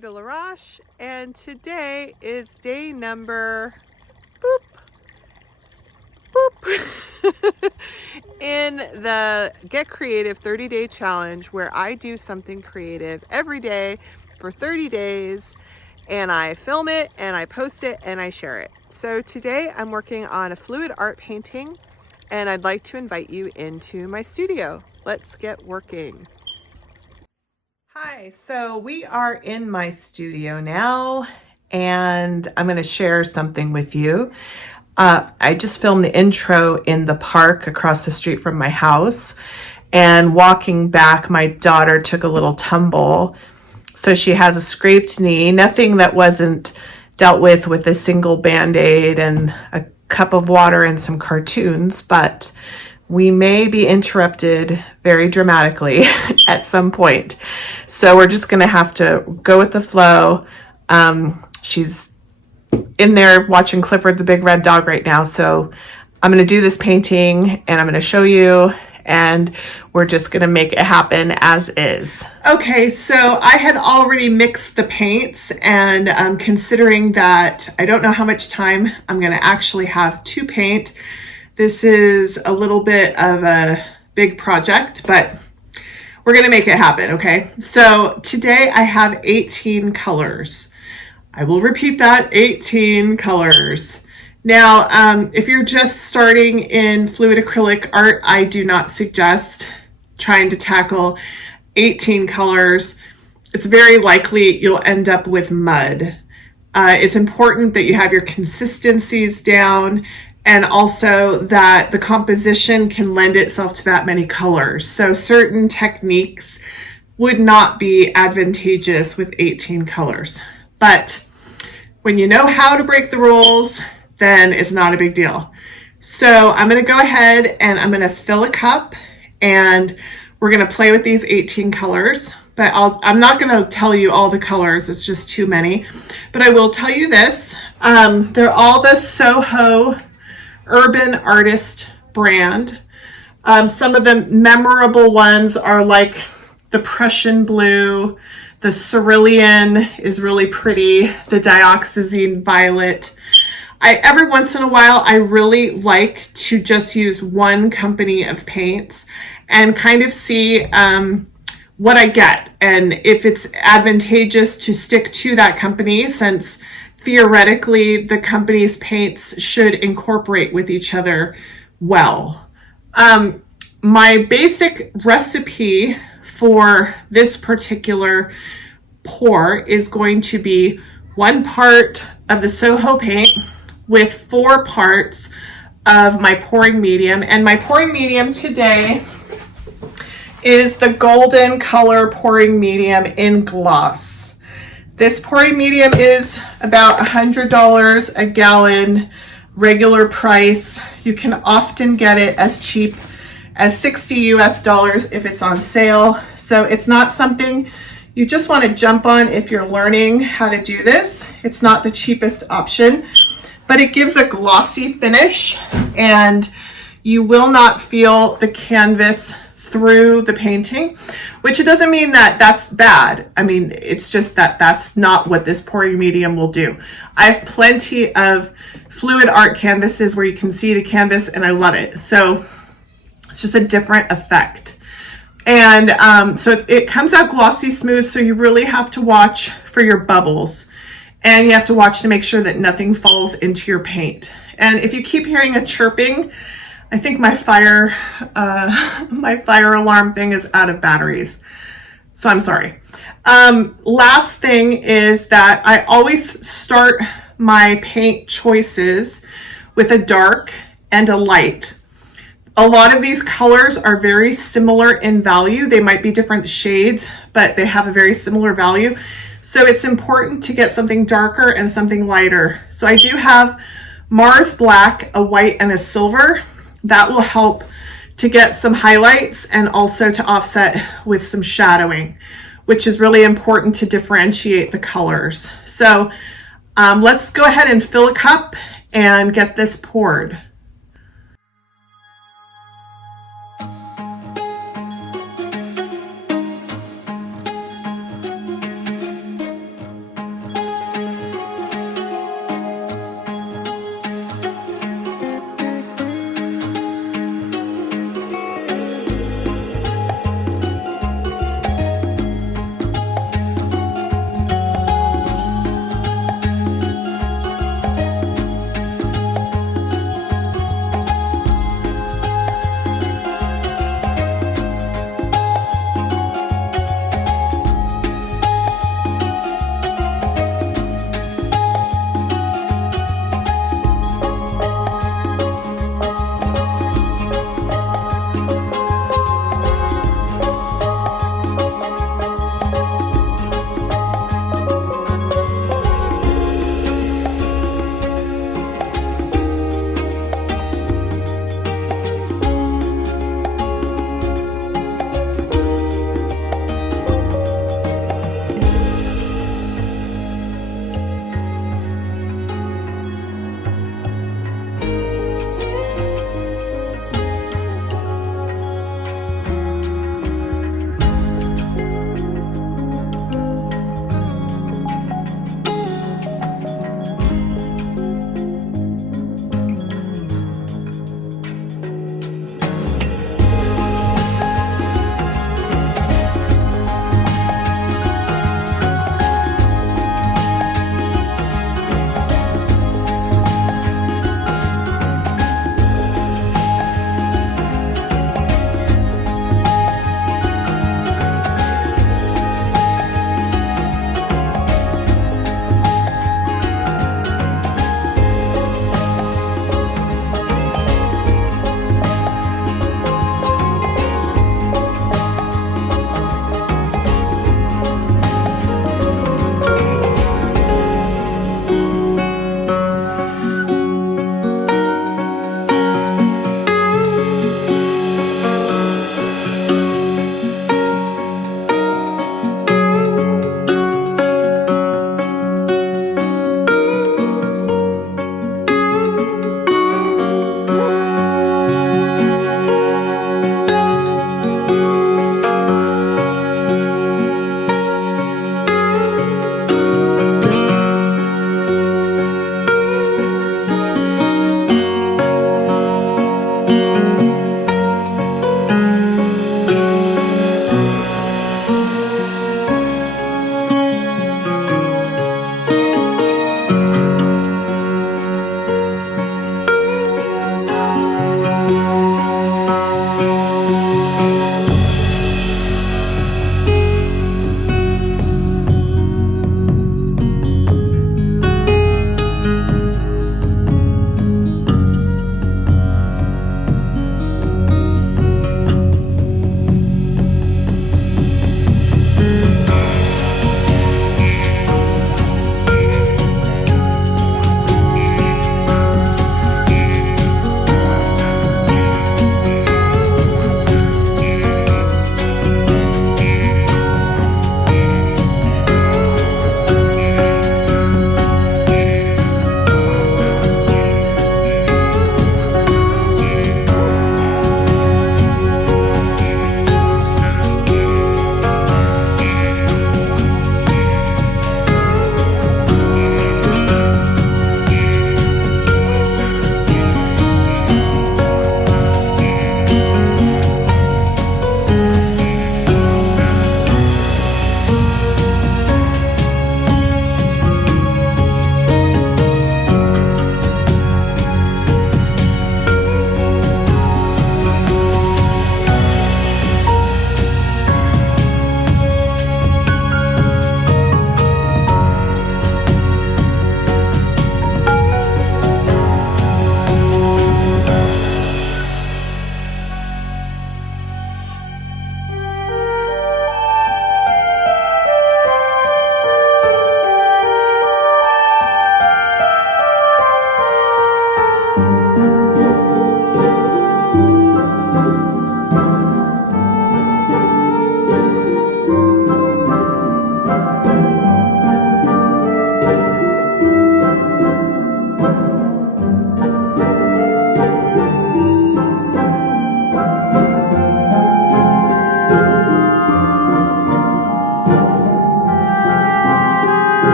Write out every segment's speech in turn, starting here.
Roche, and today is day number boop in the Get Creative 30-day challenge, where I do something creative every day for 30 days and I film it and I post it and I share it. So today I'm working on a fluid art painting and I'd like to invite you into my studio. Let's get working. Hi, so we are in my studio now and I'm going to share something with you. I just filmed the intro in the park across the street from my house, and walking back my daughter took a little tumble, so she has a scraped knee. Nothing that wasn't dealt with a single band-aid and a cup of water and some cartoons, but we may be interrupted very dramatically at some point. So we're just gonna have to go with the flow. She's in there watching Clifford the Big Red Dog right now. So I'm gonna do this painting and I'm gonna show you, and we're just gonna make it happen as is. Okay, so I had already mixed the paints, and considering that I don't know how much time I'm gonna actually have to paint, this is a little bit of a big project, but we're gonna make it happen, okay? So today I have 18 colors. I will repeat that, 18 colors. Now, if you're just starting in fluid acrylic art, I do not suggest trying to tackle 18 colors. It's very likely you'll end up with mud. It's important that you have your consistencies down, and also that the composition can lend itself to that many colors. So certain techniques would not be advantageous with 18 colors. But when you know how to break the rules, then it's not a big deal. So I'm gonna go ahead and I'm gonna fill a cup, and we're gonna play with these 18 colors, but I'm not gonna tell you all the colors, it's just too many. But I will tell you this, they're all the Soho Urban Artist brand. Some of the memorable ones are like the Prussian blue, the cerulean is really pretty, the dioxazine violet. Every once in a while, I really like to just use one company of paints and kind of see what I get, and if it's advantageous to stick to that company, since theoretically the company's paints should incorporate with each other well. My basic recipe for this particular pour is going to be 1 part of the Soho paint with 4 parts of my pouring medium. And my pouring medium today is the golden color pouring medium in gloss. This pouring medium is about $100 a gallon, regular price. You can often get it as cheap as $60 US if it's on sale. So it's not something you just want to jump on if you're learning how to do this. It's not the cheapest option, but it gives a glossy finish, and you will not feel the canvas through the painting, which it doesn't mean that that's bad. I mean, it's just that that's not what this pouring medium will do. I have plenty of fluid art canvases where you can see the canvas, and I love it. So it's just a different effect. And so it comes out glossy smooth, so you really have to watch for your bubbles, and you have to watch to make sure that nothing falls into your paint. And if you keep hearing a chirping, I think my fire alarm thing is out of batteries, so I'm sorry. Last thing is that I always start my paint choices with a dark and a light. A lot of these colors are very similar in value. They might be different shades, but they have a very similar value. So it's important to get something darker and something lighter. So I do have Mars Black, a white, and a silver. That will help to get some highlights and also to offset with some shadowing, which is really important to differentiate the colors. So let's go ahead and fill a cup and get this poured.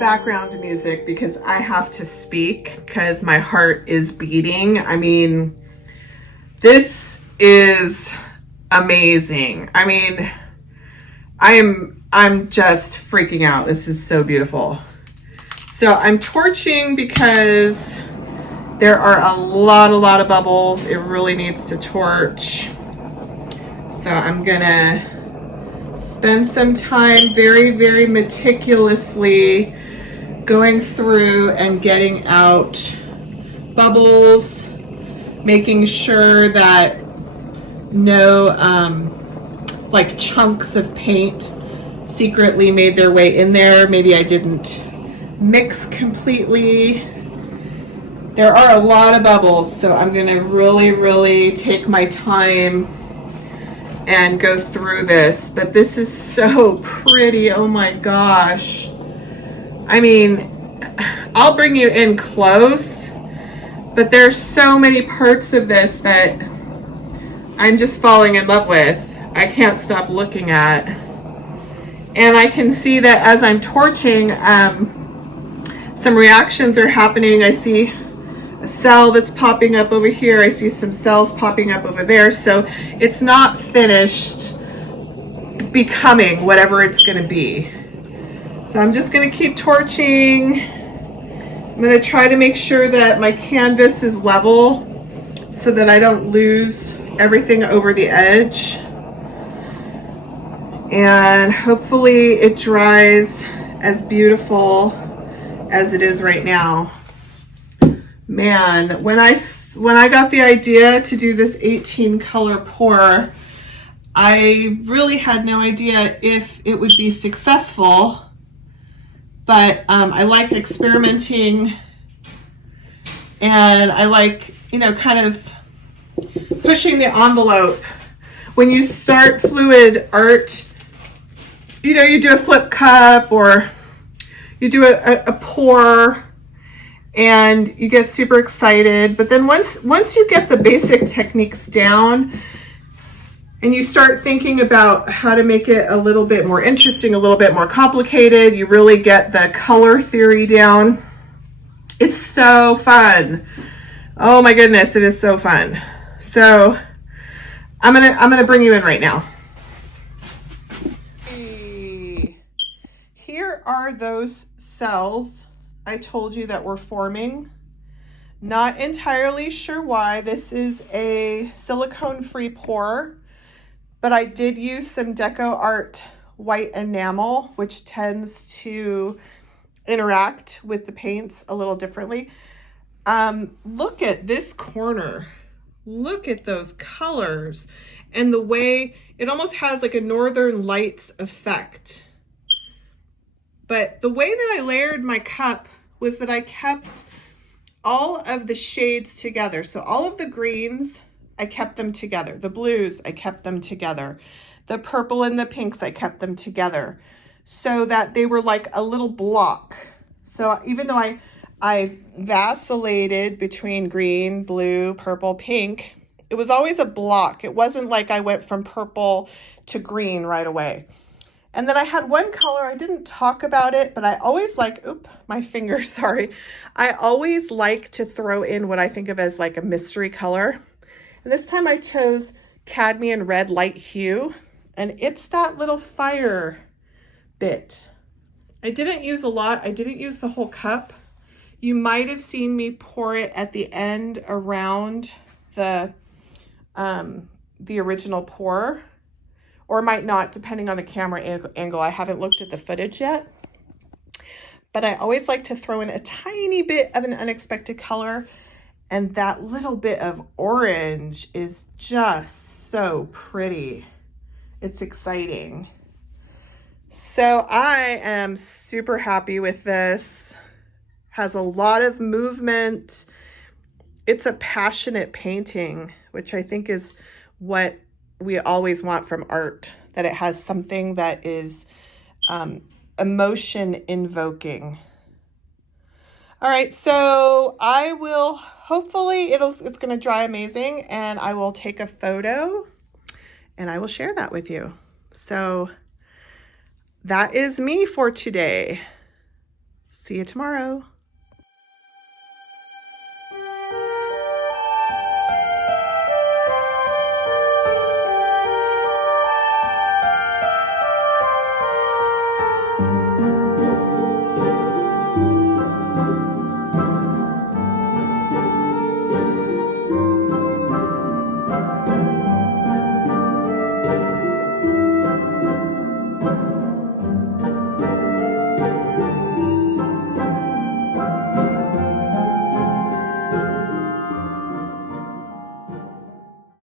background music because I have to speak because my heart is beating. I mean, this is amazing. I mean, I'm just freaking out. This is so beautiful. So I'm torching because there are a lot of bubbles. It really needs to torch. So I'm gonna spend some time very meticulously going through and getting out bubbles, making sure that no like chunks of paint secretly made their way in there. Maybe I didn't mix completely. There are a lot of bubbles, so I'm gonna really take my time and go through this. But this is so pretty. Oh my gosh. I mean, I'll bring you in close, but there's so many parts of this that I'm just falling in love with. I can't stop looking at. And I can see that as I'm torching, some reactions are happening. I see a cell that's popping up over here. I see some cells popping up over there. So it's not finished becoming whatever it's going to be. So I'm just going to keep torching. I'm going to try to make sure that my canvas is level so that I don't lose everything over the edge. And hopefully it dries as beautiful as it is right now. Man, when I got the idea to do this 18 color pour, I really had no idea if it would be successful, but I like experimenting, and I like, you know, kind of pushing the envelope. When you start fluid art, you know, you do a flip cup or you do a pour and you get super excited. But then once you get the basic techniques down and you start thinking about how to make it a little bit more interesting, a little bit more complicated, you really get the color theory down. It's so fun. Oh my goodness, it is so fun. So I'm gonna bring you in right now. Here are those cells I told you that were forming. Not entirely sure why. This is a silicone-free pour, but I did use some Deco Art white enamel, which tends to interact with the paints a little differently. Look at this corner. Look at those colors and the way it almost has like a Northern Lights effect. But the way that I layered my cup was that I kept all of the shades together. So all of the greens, I kept them together. The blues, I kept them together. The purple and the pinks, I kept them together so that they were like a little block. So even though I vacillated between green, blue, purple, pink, it was always a block. It wasn't like I went from purple to green right away. And then I had one color, I didn't talk about it, but I always like, my finger, sorry. I always like to throw in what I think of as like a mystery color. And this time I chose cadmium red light hue, and it's that little fire bit. I didn't use a lot. I didn't use the whole cup. You might have seen me pour it at the end around the original pour, or might not, depending on the camera angle. I haven't looked at the footage yet, but I always like to throw in a tiny bit of an unexpected color, and that little bit of orange is just so pretty. It's exciting. So I am super happy with this. Has a lot of movement. It's a passionate painting, which I think is what we always want from art, that it has something that is emotion invoking. All right, so I will, hopefully it's gonna dry amazing, and I will take a photo and I will share that with you. So that is me for today. See you tomorrow.